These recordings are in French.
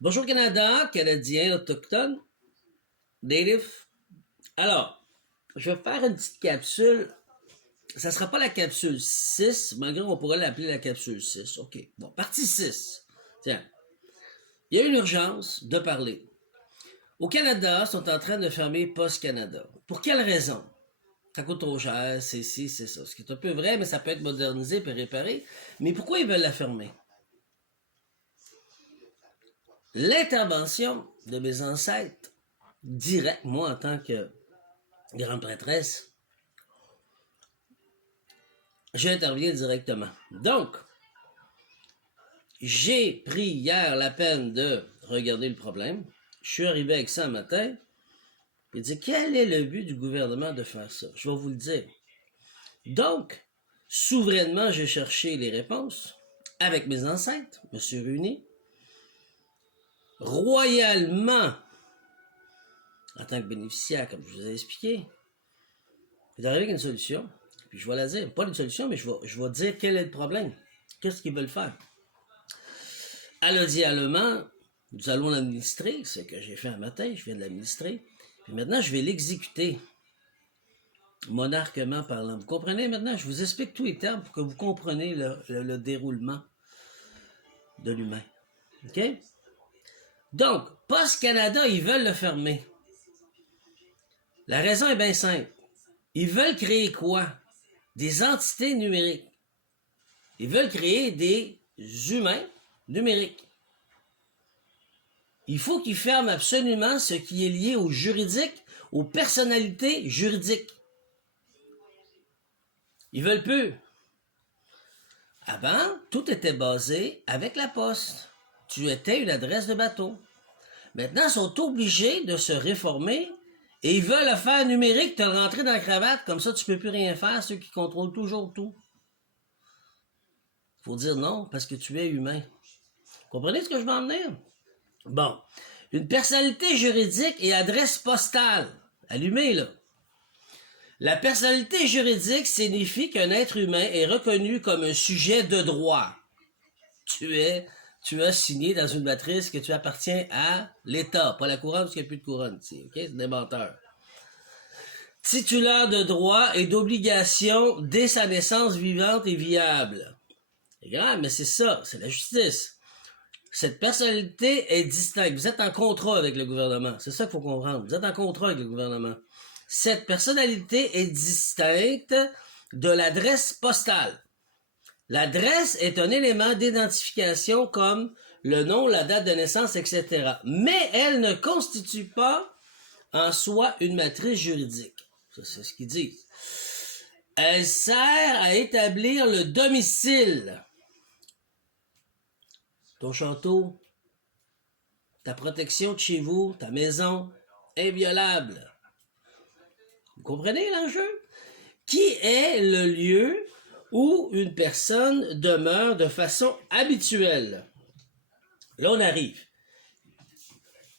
Bonjour Canada, Canadiens, Autochtones, Native. Alors, je vais faire une petite capsule. Ça ne sera pas la capsule 6, malgré qu'on pourrait l'appeler la capsule 6. OK. Bon, partie 6. Tiens. Il y a une urgence de parler. Au Canada, ils sont en train de fermer Post Canada. Pour quelle raison? Ça coûte trop cher, c'est ci, c'est ça. Ce qui est un peu vrai, mais ça peut être modernisé et réparé. Mais pourquoi ils veulent la fermer? L'intervention de mes ancêtres, direct, moi en tant que grande prêtresse, j'interviens directement. Donc, j'ai pris hier la peine de regarder le problème. Je suis arrivé avec ça un matin. Et dit, quel est le but du gouvernement de faire ça? Je vais vous le dire. Donc, souverainement, j'ai cherché les réponses avec mes ancêtres, me suis réuni. Royalement, en tant que bénéficiaire, comme je vous ai expliqué, j'ai arrivé avec une solution. Puis je vais la dire. Pas une solution, mais je vais dire quel est le problème. Qu'est-ce qu'ils veulent faire? Allodialement, nous allons l'administrer, ce que j'ai fait un matin, je viens de l'administrer. Puis maintenant, je vais l'exécuter, monarquement parlant. Vous comprenez maintenant? Je vous explique tous les termes pour que vous compreniez le déroulement de l'humain. OK? Donc, Post Canada, ils veulent le fermer. La raison est bien simple. Ils veulent créer quoi? Des entités numériques. Ils veulent créer des humains numériques. Il faut qu'ils ferment absolument ce qui est lié au juridique, aux personnalités juridiques. Ils veulent plus. Avant, tout était basé avec la poste. Tu étais une adresse de bateau. Maintenant, ils sont obligés de se réformer et ils veulent le faire numérique, te le rentrer dans la cravate, comme ça tu peux plus rien faire, ceux qui contrôlent toujours tout. Faut dire non, parce que tu es humain. Vous comprenez ce que je veux en venir? Bon. Une personnalité juridique et adresse postale. Allumez, là. La personnalité juridique signifie qu'un être humain est reconnu comme un sujet de droit. Tu as signé dans une matrice que tu appartiens à l'État, pas la couronne, parce qu'il n'y a plus de couronne, ok? C'est des menteurs. Titulaire de droits et d'obligations dès sa naissance vivante et viable. C'est grave, mais c'est ça, c'est la justice. Cette personnalité est distincte. Vous êtes en contrat avec le gouvernement. C'est ça qu'il faut comprendre. Vous êtes en contrat avec le gouvernement. Cette personnalité est distincte de l'adresse postale. L'adresse est un élément d'identification comme le nom, la date de naissance, etc. Mais elle ne constitue pas en soi une matrice juridique. Ça, c'est ce qu'ils disent. Elle sert à établir le domicile. Ton château, ta protection de chez vous, ta maison, inviolable. Vous comprenez l'enjeu? Qui est le lieu où une personne demeure de façon habituelle? Là, on arrive.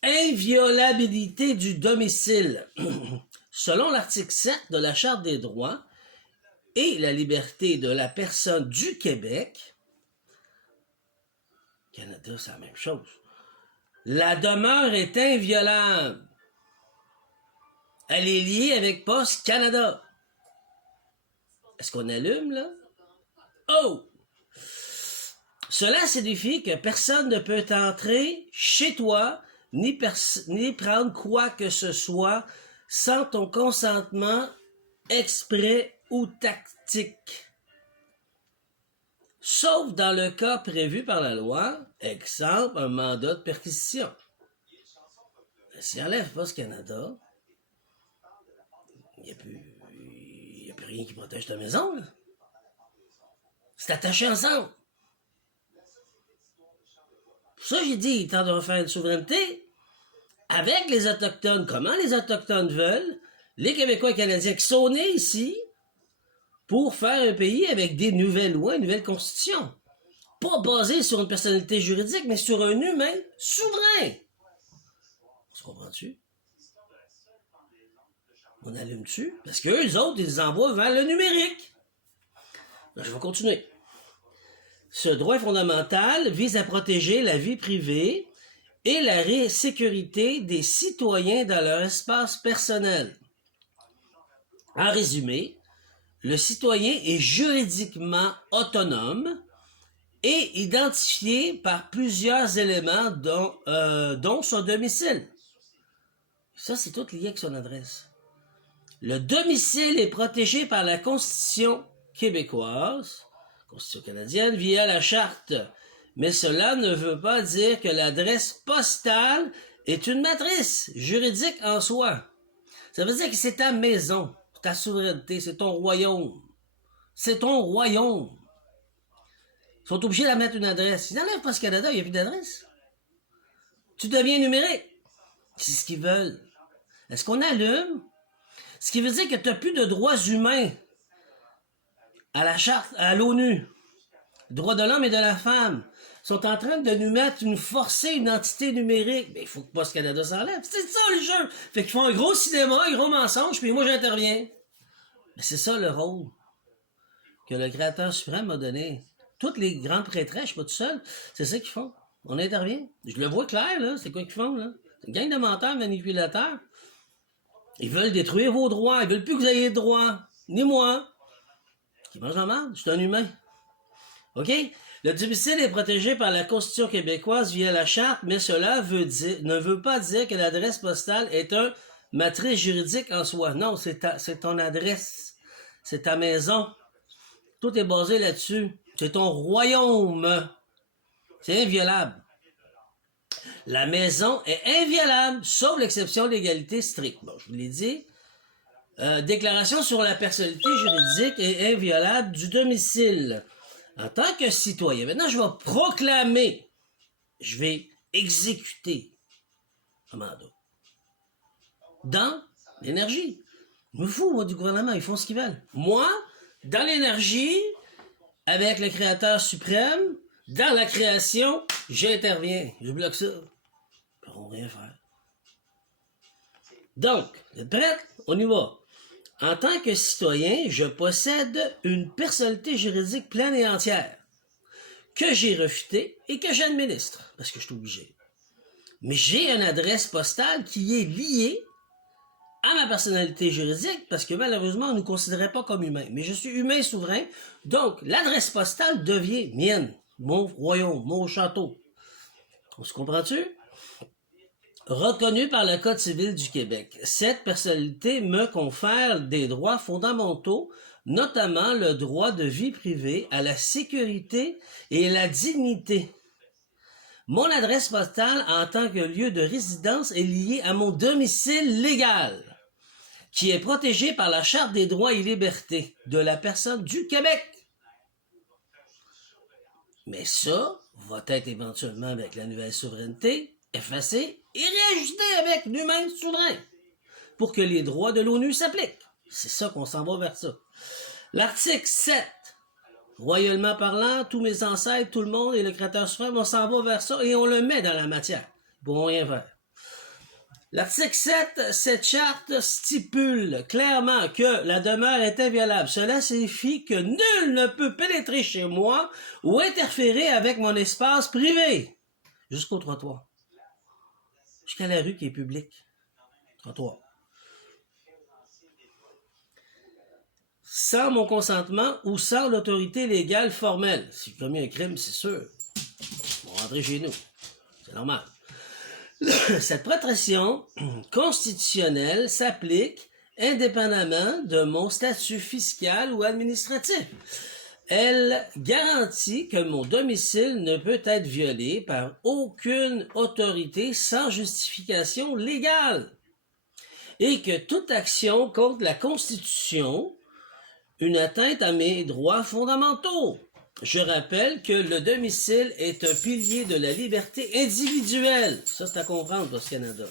Inviolabilité du domicile. Selon l'article 7 de la Charte des droits et la liberté de la personne du Québec, Canada, c'est la même chose. La demeure est inviolable. Elle est liée avec Post Canada. Est-ce qu'on allume, là? Oh! Cela signifie que personne ne peut entrer chez toi ni prendre quoi que ce soit sans ton consentement exprès ou tactique. Sauf dans le cas prévu par la loi, exemple, un mandat de perquisition. Si on enlève Post Canada, il n'y a plus rien qui protège ta maison, là. C'est attaché ensemble. Pour ça, j'ai dit, il est temps de refaire une souveraineté avec les Autochtones. Comment les Autochtones veulent, les Québécois et Canadiens qui sont nés ici pour faire un pays avec des nouvelles lois, une nouvelle constitution. Pas basé sur une personnalité juridique, mais sur un humain souverain. On se comprend-tu? On allume dessus, parce qu'eux, les autres, ils les envoient vers le numérique. Là, je vais continuer. Ce droit fondamental vise à protéger la vie privée et la sécurité des citoyens dans leur espace personnel. En résumé, le citoyen est juridiquement autonome et identifié par plusieurs éléments dont son domicile. Ça, c'est tout lié avec son adresse. Le domicile est protégé par la Constitution québécoise, Constitution canadienne, via la Charte. Mais cela ne veut pas dire que l'adresse postale est une matrice juridique en soi. Ça veut dire que c'est ta maison, ta souveraineté, c'est ton royaume. C'est ton royaume. Ils sont obligés de mettre une adresse. Ils n'enlèvent pas ce Canada, il n'y a plus d'adresse. Tu deviens numérique. C'est ce qu'ils veulent. Est-ce qu'on allume? Ce qui veut dire que tu n'as plus de droits humains à la charte, à l'ONU. Droits de l'homme et de la femme. Ils sont en train de nous mettre forcer une entité numérique. Mais il faut que Post Canada s'enlève. C'est ça le jeu. Fait qu'ils font un gros cinéma, un gros mensonge, puis moi j'interviens. Mais c'est ça le rôle que le Créateur suprême m'a donné. Toutes les grands prêtresses, je suis pas tout seul, c'est ça qu'ils font. On intervient. Je le vois clair, là. C'est quoi qu'ils font, là? C'est une gang de menteurs, manipulateurs. Ils veulent détruire vos droits. Ils veulent plus que vous ayez de droits. Ni moi. Qui mange la merde. Je suis un humain. OK? Le domicile est protégé par la Constitution québécoise via la Charte, mais cela ne veut pas dire que l'adresse postale est une matrice juridique en soi. Non, c'est ton adresse. C'est ta maison. Tout est basé là-dessus. C'est ton royaume. C'est inviolable. La maison est inviolable, sauf l'exception d'égalité stricte. Bon, je vous l'ai dit. Déclaration sur la personnalité juridique est inviolable du domicile. En tant que citoyen, maintenant je vais proclamer, je vais exécuter un mandat. Dans l'énergie. Je me fous, moi, du gouvernement, ils font ce qu'ils veulent. Moi, dans l'énergie, avec le Créateur suprême, dans la création, j'interviens. Je bloque ça. Ils ne pourront rien faire. Donc, vous êtes prêts? On y va. En tant que citoyen, je possède une personnalité juridique pleine et entière, que j'ai refutée et que j'administre, parce que je suis obligé. Mais j'ai une adresse postale qui est liée à ma personnalité juridique, parce que malheureusement, on ne nous considérait pas comme humain. Mais je suis humain souverain, donc l'adresse postale devient mienne, mon royaume, mon château. On se comprend-tu? Reconnue par le Code civil du Québec, cette personnalité me confère des droits fondamentaux, notamment le droit de vie privée, à la sécurité et à la dignité. Mon adresse postale en tant que lieu de résidence est liée à mon domicile légal, qui est protégé par la Charte des droits et libertés de la personne du Québec. Mais ça va être éventuellement avec la nouvelle souveraineté effacé et réajusté avec l'humain souverain pour que les droits de l'ONU s'appliquent. C'est ça qu'on s'en va vers ça. L'article 7, royalement parlant, tous mes ancêtres, tout le monde et le Créateur suprême, on s'en va vers ça et on le met dans la matière. Ils pourront rien faire. L'article 7, cette charte stipule clairement que la demeure est inviolable. Cela signifie que nul ne peut pénétrer chez moi ou interférer avec mon espace privé jusqu'au trottoir. Jusqu'à la rue qui est publique. Trottoir. Sans mon consentement ou sans l'autorité légale formelle. Si j'ai commis un crime, c'est sûr. On va rentrer chez nous. C'est normal. Cette protection constitutionnelle s'applique indépendamment de mon statut fiscal ou administratif. Elle garantit que mon domicile ne peut être violé par aucune autorité sans justification légale et que toute action contre la Constitution, une atteinte à mes droits fondamentaux. Je rappelle que le domicile est un pilier de la liberté individuelle. Ça, c'est à comprendre pour ce Canada.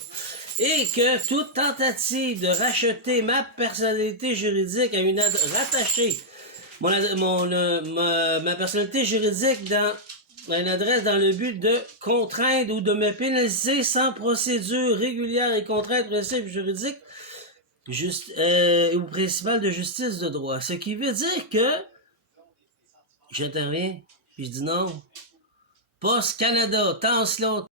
Et que toute tentative de racheter ma personnalité juridique à une rattachée ma personnalité juridique dans une adresse dans le but de contraindre ou de me pénaliser sans procédure régulière et contrainte principe juridique ou principal de justice de droit. Ce qui veut dire que j'interviens, puis je dis non. Post Canada, tant cela,